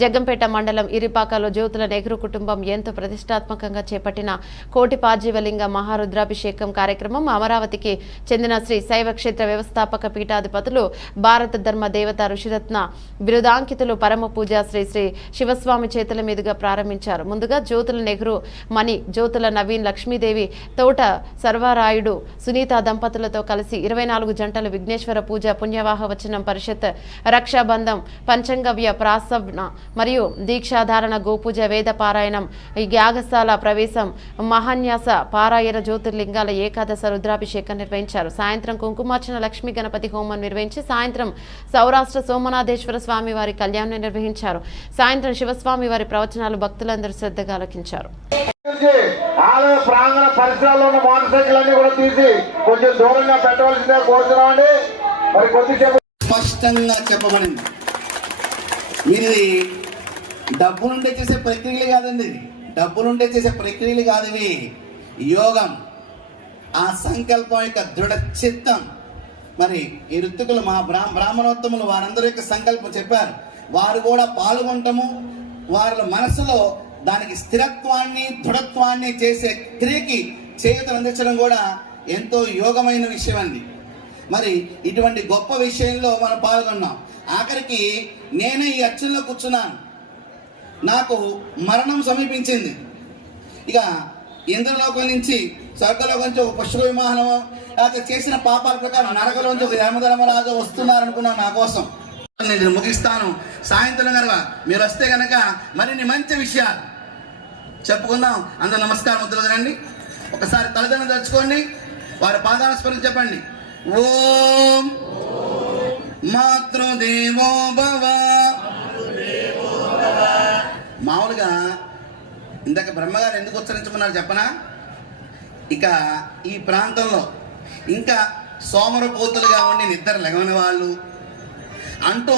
జగ్గంపేట మండలం ఇరిపాకలో జ్యోతుల నెహ్రూ కుటుంబం ఎంతో ప్రతిష్టాత్మకంగా చేపట్టిన కోటి పార్థివలింగ మహారుద్రాభిషేకం కార్యక్రమం అమరావతికి చెందిన శ్రీ శైవ క్షేత్ర వ్యవస్థాపక పీఠాధిపతులు భారత ధర్మ దేవత ఋషిరత్న బిరుదాంకితులు పరమ పూజ శ్రీ శ్రీ శివస్వామి చేతుల మీదుగా ప్రారంభించారు. ముందుగా జ్యోతుల నెహ్రూ మణి, జ్యోతుల నవీన్, లక్ష్మీదేవి, తోట సర్వారాయుడు, సునీత దంపతులతో కలిసి 24 జంటలు విఘ్నేశ్వర పూజ, పుణ్యవాహ వచనం, పరిషత్, రక్షాబంధం, పంచంగవ్య ప్రాసవన మరియు దీక్షాధారణ, గోపూజ, వేద పారాయణం, యాగశాల ప్రవేశం, మహాన్యాస పారాయణ, జ్యోతిర్లింగాల ఏకాదశ రుద్రాభిషేకం నిర్వహించారు. సాయంత్రం కుంకుమార్చన, లక్ష్మీ గణపతి హోమం నిర్వహించి సాయంత్రం సౌరాష్ట్ర సోమనాథేశ్వర స్వామి వారి కళ్యాణం నిర్వహించారు. సాయంత్రం శివస్వామి వారి ప్రవచనాలు భక్తులందరూ శ్రద్ధగా ఆలకించారు. ఆలయ ప్రాంగణ పరిసరాల్లో ఉన్న మోటార్ సైకిల్ అన్ని కూడా తీసి కొంచెం దూరంగా పెట్టవలసిందిగా కోరుతున్నామండి. మరి కొద్దిసేపు స్పష్టంగా చెప్పబడింది. మీరు డబ్బులుంటే చేసే ప్రక్రియలు కాదండి, డబ్బులుంటే చేసే ప్రక్రియలు కాదు ఇవి. యోగం, ఆ సంకల్పం యొక్క దృఢ చిత్తం. మరి ఈ ఋతుకులు మా బ్రాహ్మణోత్తములు వారందరి యొక్క సంకల్పం చెప్పారు. వారు కూడా పాల్గొంటాము. వారి మనసులో దానికి స్థిరత్వాన్ని, దృఢత్వాన్ని చేసే క్రియకి చేయూతను అందించడం కూడా ఎంతో యోగమైన విషయం అండి. మరి ఇటువంటి గొప్ప విషయంలో మనం పాల్గొన్నాం. ఆఖరికి నేనే ఈ అర్చనలో కూర్చున్నాను. నాకు మరణం సమీపించింది. ఇక ఇంద్రలోకం నుంచి స్వర్గలోకం నుంచి ఒక పుష్ప విమానం, లేకపోతే చేసిన పాపాల ప్రకారం నరకలోంచి ఒక యమధర్మరాజు వస్తున్నారనుకున్నాను నా కోసం. నేను ముగిస్తాను. సాయంత్రం కనుక మీరు వస్తే కనుక మరిన్ని మంచి విషయాలు చెప్పుకుందాం. అందరూ నమస్కారం ముద్రలు రండి. ఒకసారి తల్లిదండ్రులు తలుచుకోండి, వారి పాదాస్పర్శం చెప్పండి. ఓం మాతృదేవో భవ. మామూలుగా ఇందాక బ్రహ్మగారు ఎందుకు ఉచ్చరించమన్నారు చెప్పనా? ఇక ఈ ప్రాంతంలో ఇంకా సోమరపోతులుగా ఉండి నిద్ర లెగవని వాళ్ళు అంటూ